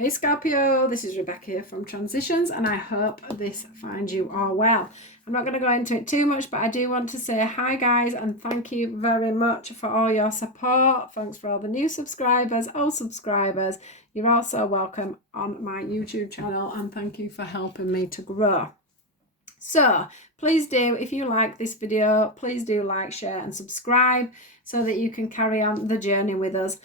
Hey Scorpio, this is Rebecca here from Transitions, and I hope this finds you all well. I'm not going to go into it too much, but I do want to say hi guys, and thank you very much for all your support. Thanks for all the new subscribers, old subscribers. You're also welcome on my YouTube channel, and thank you for helping me to grow. So please do, if you like this video, please do like, share and subscribe so that you can carry on the journey with us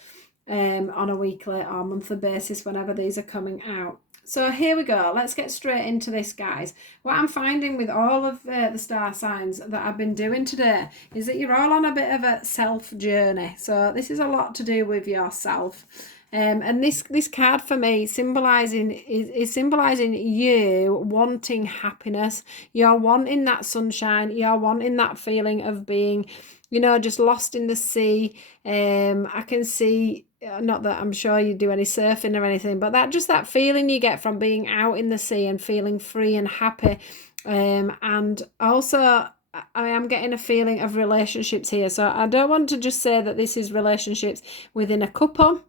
on a weekly or monthly basis whenever these are coming out. So here we go. Let's get straight into this, guys. What I'm finding with all of the star signs that I've been doing today is that you're all on a bit of a self journey. So this is a lot to do with yourself. And this card for me is symbolizing you wanting happiness. You're wanting that sunshine. You're wanting that feeling of being, just lost in the sea. I can see, not that I'm sure you do any surfing or anything, but that feeling you get from being out in the sea and feeling free and happy. And also I am getting a feeling of relationships here. So I don't want to just say that this is relationships within a couple.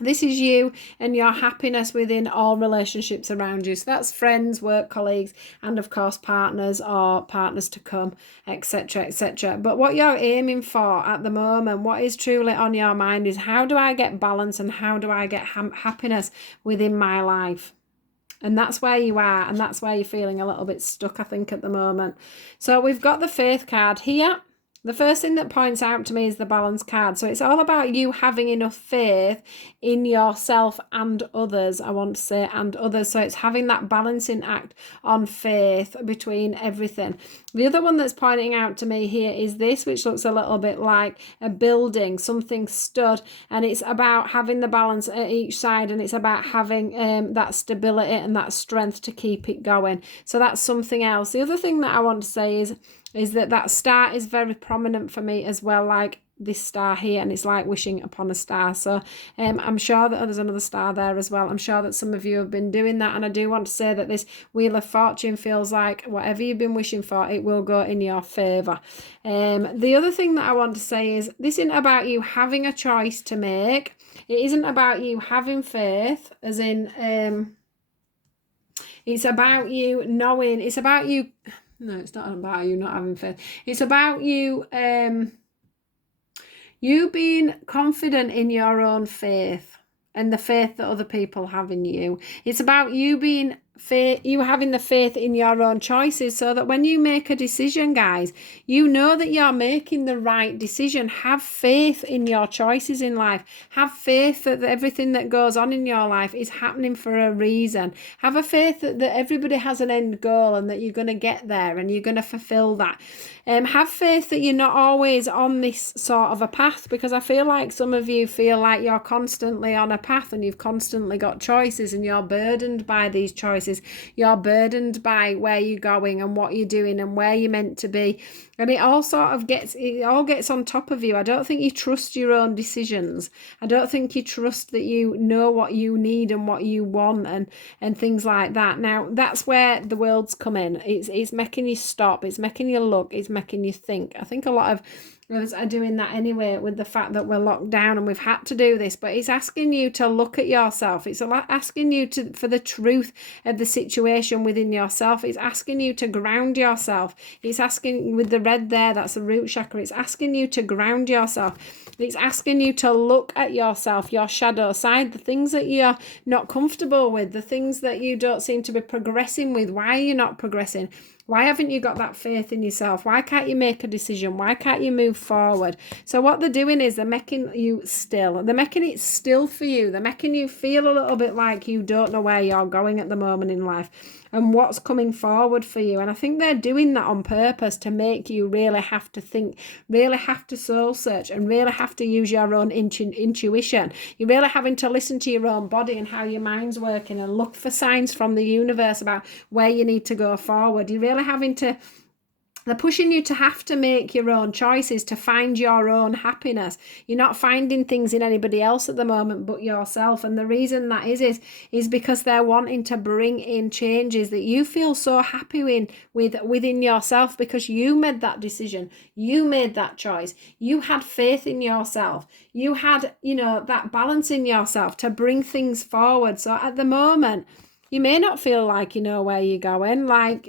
This is you and your happiness within all relationships around you. So that's friends, work colleagues, and of course partners or partners to come, etc., etc. But what you're aiming for at the moment, what is truly on your mind is, how do I get balance and how do I get happiness within my life? And that's where you are, and that's where you're feeling a little bit stuck, I think, at the moment. So we've got the Faith card here. The first thing that points out to me is the balance card. So it's all about you having enough faith in yourself and others, I want to say, and others. So it's having that balancing act on faith between everything. The other one that's pointing out to me here is this, which looks a little bit like a building, something stood, and it's about having the balance at each side, and it's about having that stability and that strength to keep it going. So that's something else. The other thing that I want to say is that star is very prominent for me as well, like this star here, and it's like wishing upon a star. So I'm sure that there's another star there as well. I'm sure that some of you have been doing that, and I do want to say that this Wheel of Fortune feels like whatever you've been wishing for, it will go in your favour. The other thing that I want to say is, this isn't about you having a choice to make. It isn't about you having faith, as in it's about you knowing, it's about you. No, it's not about you not having faith. It's about you you being confident in your own faith and the faith that other people have in you. It's about you being you having the faith in your own choices, so that when you make a decision, guys, you know that you're making the right decision. Have faith in your choices in life. Have faith that everything that goes on in your life is happening for a reason. Have a faith that everybody has an end goal and that you're going to get there and you're going to fulfill that. Have faith that you're not always on this sort of a path, because I feel like some of you feel like you're constantly on a path and you've constantly got choices and you're burdened by these choices. You're burdened by where you're going and what you're doing and where you're meant to be, and it all gets on top of you. I don't think you trust your own decisions. I don't think you trust that you know what you need and what you want and things like that. Now that's where the world's come in. It's making you stop, it's making you look, it's making you think. I think a lot of others are doing that anyway, with the fact that we're locked down and we've had to do this. But it's asking you to look at yourself. It's asking you for the truth of the situation within yourself. It's asking you to ground yourself. It's asking, with the red there, that's the root chakra, it's asking you to ground yourself. It's asking you to look at yourself, your shadow side, the things that you're not comfortable with, the things that you don't seem to be progressing with. Why are you not progressing? Why haven't you got that faith in yourself? Why can't you make a decision? Why can't you move forward? So what they're doing is they're making you still. They're making it still for you. They're making you feel a little bit like you don't know where you're going at the moment in life and what's coming forward for you. And I think they're doing that on purpose to make you really have to think, really have to soul search, and really have to use your own intuition. You're really having to listen to your own body and how your mind's working and look for signs from the universe about where you need to go forward. You're really having to They're pushing you to have to make your own choices, to find your own happiness. You're not finding things in anybody else at the moment but yourself. And the reason that is because they're wanting to bring in changes that you feel so happy within yourself, because you made that decision. You made that choice. You had faith in yourself. You had, that balance in yourself to bring things forward. So at the moment, you may not feel like you know where you're going, like,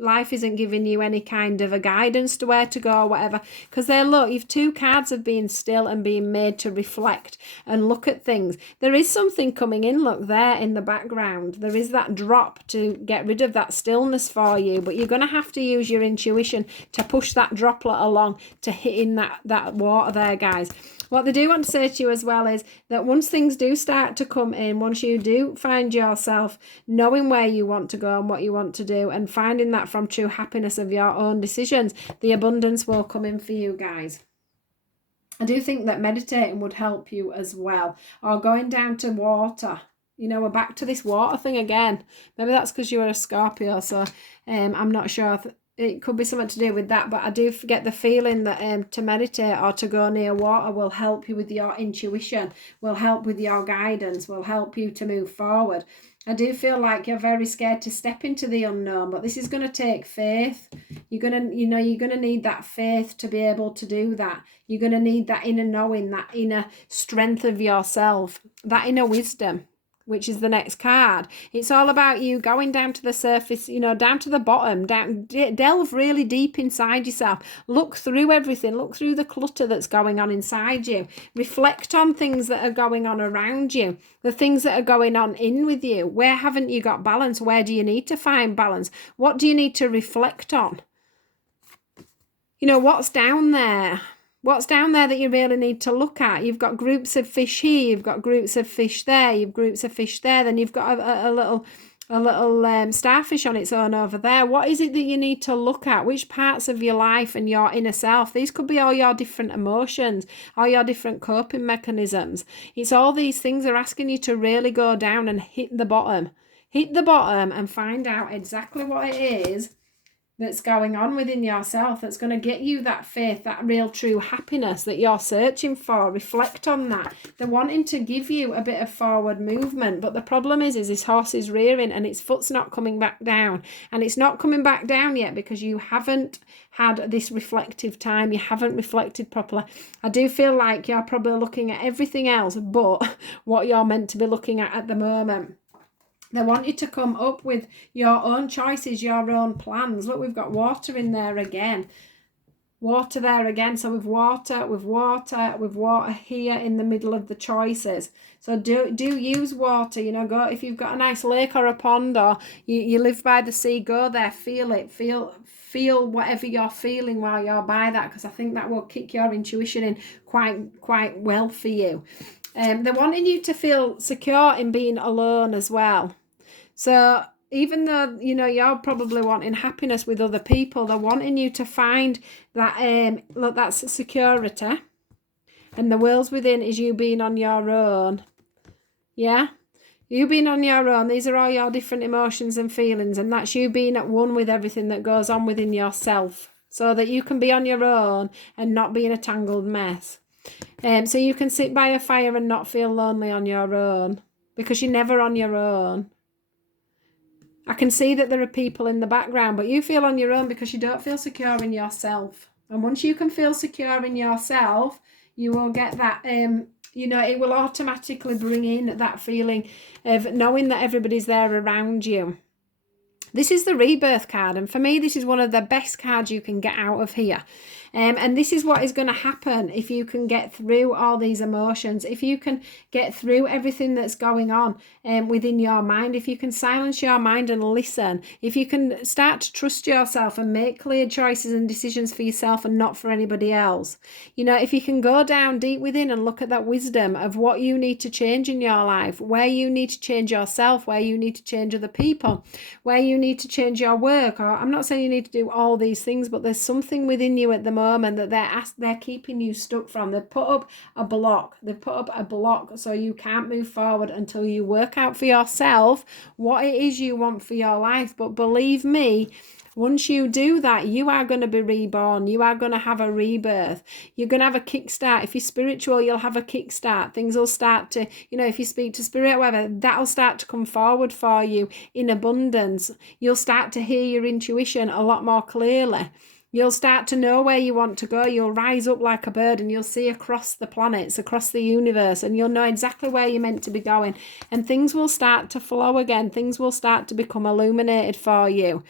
life isn't giving you any kind of a guidance to where to go or whatever, because you've 2 cards of being still and being made to reflect and look at things. There is something coming in, look there in the background. There is that drop to get rid of that stillness for you, but you're going to have to use your intuition to push that droplet along to hit in that water there, guys. What they do want to say to you as well is that once things do start to come in, once you do find yourself knowing where you want to go and what you want to do, and finding that from true happiness of your own decisions, the abundance will come in for you, guys. I do think that meditating would help you as well, or going down to water. We're back to this water thing again. Maybe that's because you were a Scorpio, so I'm not sure. It could be something to do with that, but I do get the feeling that to meditate or to go near water will help you with your intuition, will help with your guidance, will help you to move forward. I do feel like you're very scared to step into the unknown, but this is going to take faith. You're going to need that faith to be able to do that. You're going to need that inner knowing, that inner strength of yourself, that inner wisdom, which is the next card. It's all about you going down to the surface, down to the bottom, delve really deep inside yourself. Look through everything. Look through the clutter that's going on inside you. Reflect on things that are going on around you, the things that are going on in with you. Where haven't you got balance? Where do you need to find balance? What do you need to reflect on? What's down there? What's down there that you really need to look at? You've got groups of fish here, you've got groups of fish there, you've groups of fish there, then you've got a little starfish on its own over there. What is it that you need to look at? Which parts of your life and your inner self? These could be all your different emotions, all your different coping mechanisms. It's all these things are asking you to really go down and hit the bottom. Hit the bottom and find out exactly what it is that's going on within yourself that's going to get you that faith, that real true happiness that you're searching for. Reflect on that. They're wanting to give you a bit of forward movement, but the problem is this horse is rearing and its foot's not coming back down, and it's not coming back down yet because you haven't had this reflective time. You haven't reflected properly. I do feel like you're probably looking at everything else but what you're meant to be looking at the moment. They want you to come up with your own choices, your own plans. Look, we've got water in there again. Water there again. So with water here in the middle of the choices. So do use water, go if you've got a nice lake or a pond, or you live by the sea, go there, feel it, feel whatever you're feeling while you're by that, because I think that will kick your intuition in quite well for you. They're wanting you to feel secure in being alone as well. So even though, you're probably wanting happiness with other people, they're wanting you to find that, that's security. And the world's within is you being on your own. Yeah? You being on your own. These are all your different emotions and feelings. And that's you being at one with everything that goes on within yourself. So that you can be on your own and not be in a tangled mess. So you can sit by a fire and not feel lonely on your own, because you're never on your own. I can see that there are people in the background, but you feel on your own because you don't feel secure in yourself. And once you can feel secure in yourself, you will get that, it will automatically bring in that feeling of knowing that everybody's there around you. This is the rebirth card, and for me, this is one of the best cards you can get out of here. And this is what is going to happen if you can get through all these emotions, if you can get through everything that's going on within your mind, if you can silence your mind and listen, if you can start to trust yourself and make clear choices and decisions for yourself and not for anybody else. If you can go down deep within and look at that wisdom of what you need to change in your life, where you need to change yourself, where you need to change other people, where you need to change your work, or I'm not saying you need to do all these things, but there's something within you at the moment that they're keeping you stuck from. They've put up a block. They've put up a block so you can't move forward until you work out for yourself what it is you want for your life. But believe me, once you do that, you are going to be reborn. You are going to have a rebirth. You're going to have a kickstart. If you're spiritual, you'll have a kickstart. Things will start to, if you speak to spirit, whatever, that'll start to come forward for you in abundance. You'll start to hear your intuition a lot more clearly. You'll start to know where you want to go. You'll rise up like a bird and you'll see across the planets, across the universe, and you'll know exactly where you're meant to be going. And things will start to flow again. Things will start to become illuminated for you.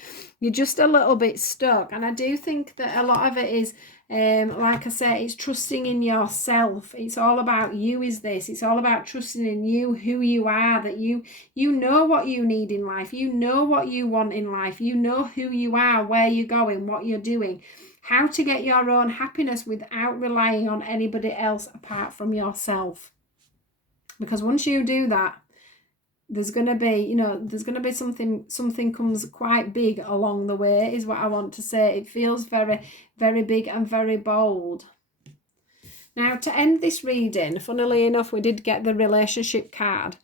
You're just a little bit stuck. And I do think that a lot of it is, like I said, it's trusting in yourself. It's all about you is this. It's all about trusting in you, who you are, that you know what you need in life. You know what you want in life. You know who you are, where you're going, what you're doing, how to get your own happiness without relying on anybody else apart from yourself. Because once you do that, there's going to be something comes quite big along the way, is what I want to say. It feels very, very big and very bold. Now, to end this reading, funnily enough, we did get the relationship card.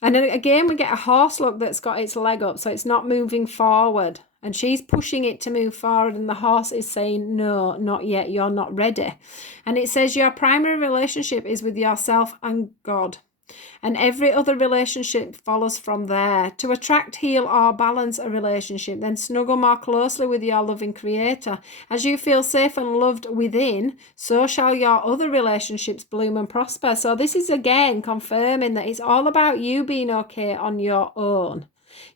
And then again, we get a horse look that's got its leg up, so it's not moving forward. And she's pushing it to move forward, and the horse is saying, no, not yet, you're not ready. And it says your primary relationship is with yourself and God. And every other relationship follows from there. To attract, heal, or balance a relationship, then snuggle more closely with your loving creator. As you feel safe and loved within, so shall your other relationships bloom and prosper. So this is again confirming that it's all about you being okay on your own.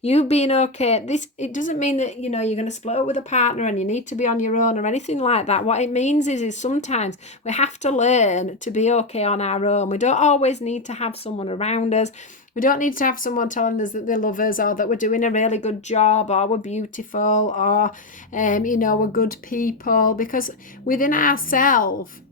You being okay. It doesn't mean that you're going to split up with a partner and you need to be on your own or anything like that. What it means is sometimes we have to learn to be okay on our own. We don't always need to have someone around us. We don't need to have someone telling us that they love us or that we're doing a really good job or we're beautiful or we're good people, because within ourselves,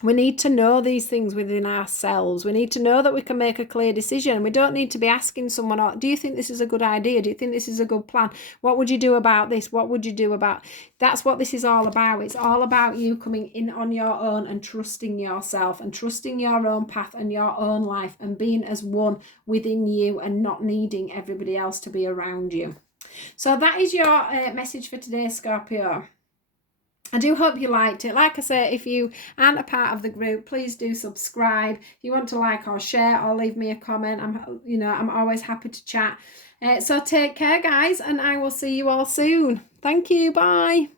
we need to know these things within ourselves. We need to know that we can make a clear decision. We don't need to be asking someone, do you think this is a good idea? Do you think this is a good plan? What would you do about this? What would you do about... That's what this is all about. It's all about you coming in on your own and trusting yourself and trusting your own path and your own life and being as one within you and not needing everybody else to be around you. So that is your message for today, Scorpio. I do hope you liked it. Like I say, if you aren't a part of the group, please do subscribe. If you want to like or share or leave me a comment, I'm always happy to chat. So take care, guys, and I will see you all soon. Thank you. Bye.